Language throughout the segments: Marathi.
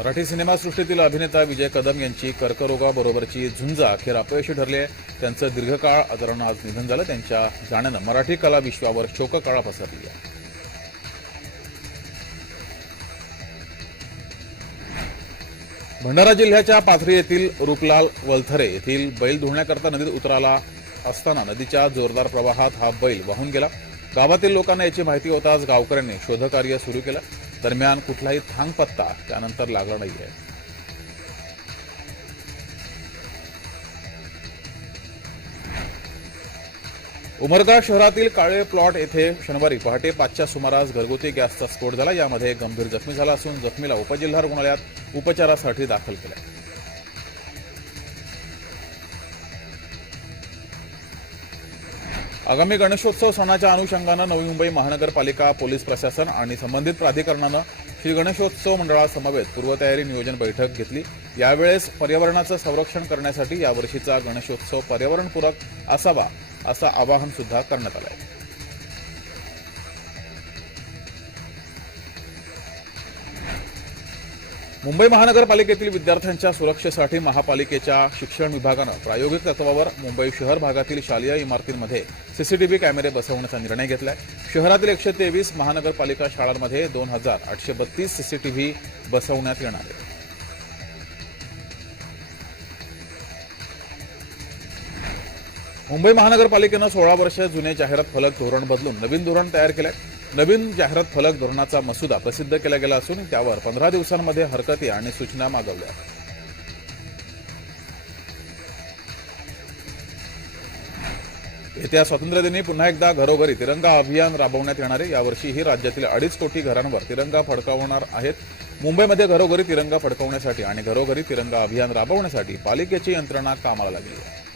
मराठी सिनेमासृष्टीतील अभिनेता विजय कदम यांची कर्करोगाबरोबरची झुंज अखेर अपयशी ठरली आहे. त्यांचं दीर्घकाळ आदरानं आज निधन झालं. त्यांच्या जाण्यानं मराठी कला विश्वावर शोककळा पसरली आहे. भंडारा जिल्ह्याच्या पाथरी येथील रुपलाल वलथरे येथील बैल धुण्याकरता नदीत उतराला असताना नदीच्या जोरदार प्रवाहात हा बैल वाहून गेला. गावातील लोकांना याची माहिती होताच गावकऱ्यांनी शोधकार्य सुरू केलं. दरम्यान कुठलाही थांग पत्ता त्यानंतर लागला नाहीये. उमरगा शहरातील काळे प्लॉट येथे शनिवारी पहाटे पाचच्या सुमारास घरगुती गॅसचा स्फोट झाला. यामध्ये गंभीर जखमी झाला असून जखमीला उपजिल्हा रुग्णालयात उपचारासाठी दाखल केलं. आगामी गणेशोत्सव सणाच्या अनुषंगानं नवी मुंबई महानगरपालिका पोलीस प्रशासन आणि संबंधित प्राधिकरणानं श्री गणेशोत्सव मंडळासमवेत पूर्वतयारी नियोजन बैठक घेतली. यावेळेस पर्यावरणाचं संरक्षण करण्यासाठी यावर्षीचा गणेशोत्सव पर्यावरणपूरक असावा असं आवाहन सुद्धा करण्यात आलं आहे मुंबई महानगरपालिकेतील विद्यार्थ्यांच्या सुरक्षेसाठी महापालिकेच्या शिक्षण विभागानं प्रायोगिक तत्वावर मुंबई शहर भागातील शालेय इमारतींमध्ये सीसीटीव्ही कॅमेरे बसवण्याचा निर्णय घेतलाय. शहरातील एकशे तेवीस महानगरपालिका शाळांमध्ये दोन हजार आठशे बत्तीस सीसीटीव्ही बसवण्यात येणार आहे. मुंबई महानगरपालिकेनं सोळा वर्ष जुने जाहिरात फलक धोरण बदलून नवीन धोरण तयार केलंय. नवीन जाहिरात फलक धोरणाचा मसुदा प्रसिद्ध केला गेला असून त्यावर पंधरा दिवसांमध्ये हरकती आणि सूचना मागवल्या. येत्या स्वातंत्र्यदिनी पुन्हा एकदा घरोघरी तिरंगा अभियान राबवण्यात येणार. आहे यावर्षीही राज्यातील अडीच कोटी घरांवर तिरंगा फडकावणार आहेत. मुंबईमध्ये घरोघरी तिरंगा फडकवण्यासाठी आणि घरोघरी तिरंगा अभियान राबवण्यासाठी पालिकेची यंत्रणा कामाला लागली आहे.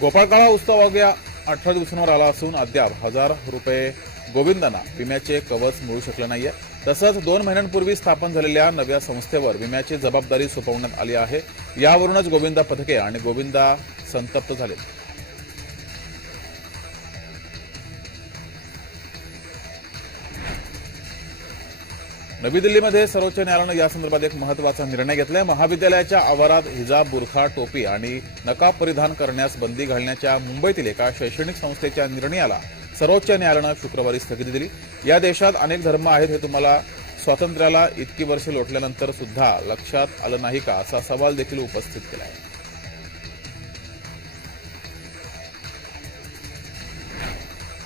गोपाळकाळा उत्सव अवघ्या अठरा दिवसांवर आला असून अद्याप हजार रुपये गोविंदांना विम्याचे कवच मिळू शकलं नाहीये. तसंच दोन महिन्यांपूर्वी स्थापन झालेल्या नव्या संस्थेवर विम्याची जबाबदारी सोपवण्यात आली आहे. यावरूनच गोविंदा पथके आणि गोविंदा संतप्त झाले. नवी दिल्लीमध्ये सर्वोच्च न्यायालयानं यासंदर्भात एक महत्त्वाचा निर्णय घेतलाय. महाविद्यालयाच्या आवारात हिजाब बुरखा टोपी आणि नकाब परिधान करण्यास बंदी घालण्याच्या मुंबईतील एका शैक्षणिक संस्थेच्या निर्णयाला सर्वोच्च न्यायालयानं शुक्रवारी स्थगिती दिली. या देशात अनेक धर्म आहेत हे तुम्हाला स्वातंत्र्याला इतकी वर्षे लोटल्यानंतर सुद्धा लक्षात आलं नाही का असा सवाल देखील उपस्थित केला आहे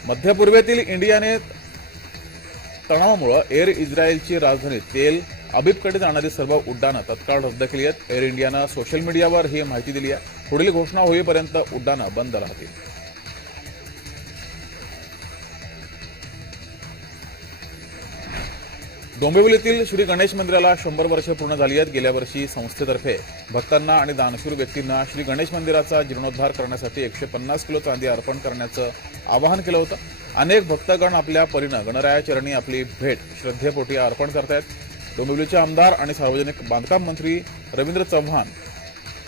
मध्य पूर्वेतील इंडियाने तणावामुळे एअर इस्रायलची राजधानी तेल अबिबकडे जाणारी सर्व उड्डाणं तत्काळ रद्द केली आहेत. एअर इंडियानं सोशल मीडियावर ही माहिती दिली आहे. पुढील घोषणा होईपर्यंत उड्डाणं बंद राहतील. डोंबिवलीतील श्री गणेश मंदिराला शंभर वर्ष पूर्ण झाली आहेत. गेल्या वर्षी संस्थेतर्फे भक्तांना आणि दानशूर व्यक्तींना श्री गणेश मंदिराचा जीर्णोद्धार करण्यासाठी एकशे पन्नास किलो चांदी अर्पण करण्याचं आवाहन केलं होतं. अनेक भक्तगण आपल्या परीनं गणरायाचरणी आपली भेट श्रद्धेपोटी अर्पण करतायत. डोंबिवलीचे आमदार आणि सार्वजनिक बांधकाम मंत्री रवींद्र चव्हाण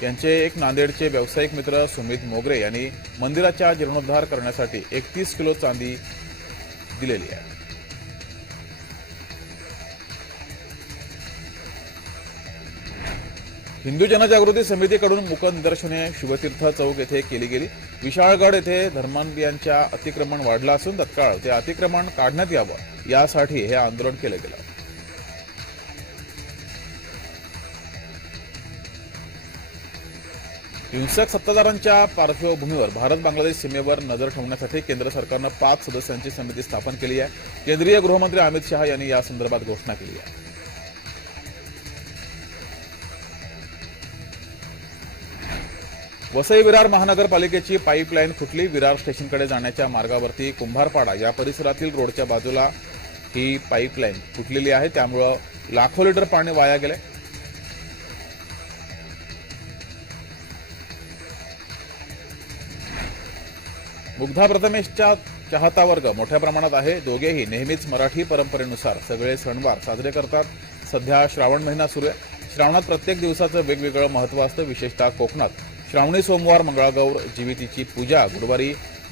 यांचे एक नांदेडचे व्यावसायिक मित्र सुमित मोगरे यांनी मंदिराच्या जीर्णोद्धार करण्यासाठी एकतीस किलो चांदी दिलेली आहे. हिंदू जनजागृती समितीकडून मुक निदर्शने शिवतीर्थ चौक येथे केली गेली. विशाळगड येथे धर्मांधियांच्या अतिक्रमण वाढलं असून तत्काळ ते अतिक्रमण काढण्यात यावं यासाठी हे आंदोलन केलं गेलं. हिंसक सत्ताधारांच्या पार्श्वभूमीवर भारत बांगलादेश सीमेवर नजर ठेवण्यासाठी केंद्र सरकारनं पाच सदस्यांची समिती स्थापन केली आहे. केंद्रीय गृहमंत्री अमित शहा यांनी या संदर्भात घोषणा केली आहे. वसई विरार महानगरपालिकेची पाईपलाईन फुटली. विरार स्टेशनकडे जाण्याच्या मार्गावरती कुंभारपाडा या परिसरातील रोडच्या बाजूला ही पाईपलाईन फुटलेली आहे. त्यामुळं लाखो लिटर पाणी वाया गेले मुग्धा प्रथमेशच्या चाहता वर्ग मोठ्या प्रमाणात आहे. दोघेही नेहमीच मराठी परंपरेनुसार सगळे सणवार साजरे करतात. सध्या श्रावण महिना सुरू आहे. श्रावणात प्रत्येक दिवसाचं वेगवेगळं महत्त्व असतं. विशेषतः कोकणात श्रावणी सोमवार मंगळागौर जीवितीची पूजा गुरुवारी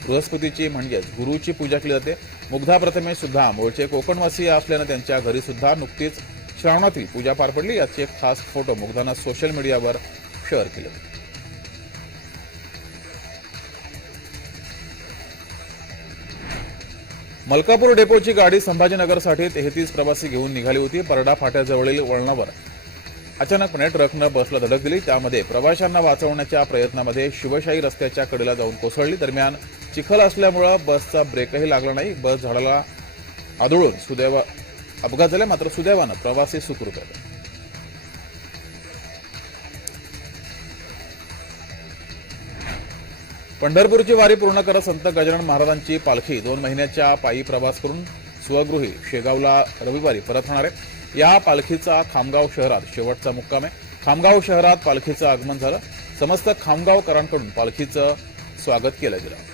बृहस्पतीची म्हणजेच गुरुची पूजा केली जाते. मुग्धा प्रथमेश सुद्धा मूळचे कोकणवासी असल्यानं त्यांच्या घरी सुद्धा नुकतीच श्रावणातील पूजा पार पडली. याचे एक खास फोटो मुग्धानं सोशल मीडियावर शेअर केले. मलकापूर डेपोची गाडी संभाजीनगरसाठी तेहतीस प्रवासी घेऊन निघाली होती. परडा फाट्याजवळील वळणावर अचानकपणे ट्रकनं बसला धडक दिली. त्यामध्ये प्रवाशांना वाचवण्याच्या प्रयत्नामध्ये शिवशाही रस्त्याच्या कडेला जाऊन कोसळली. दरम्यान चिखल असल्यामुळं बसचा ब्रेकही लागला नाही. बस झाडाला आदळून सुदैव अपघात झाला. मात्र सुदैवानं प्रवासी सुखरूप आले पंढरपूरची वारी पूर्ण करत संत गजानन महाराजांची पालखी दोन महिन्याच्या पायी प्रवास करून स्वगृही शेगावला रविवारी परत होणार आहे. या पालखीचा खामगाव शहरात शेवटचा मुक्काम आहे. खामगाव शहरात पालखीचं आगमन झालं. समस्त खामगावकरांकडून पालखीचं स्वागत केलं गेलं.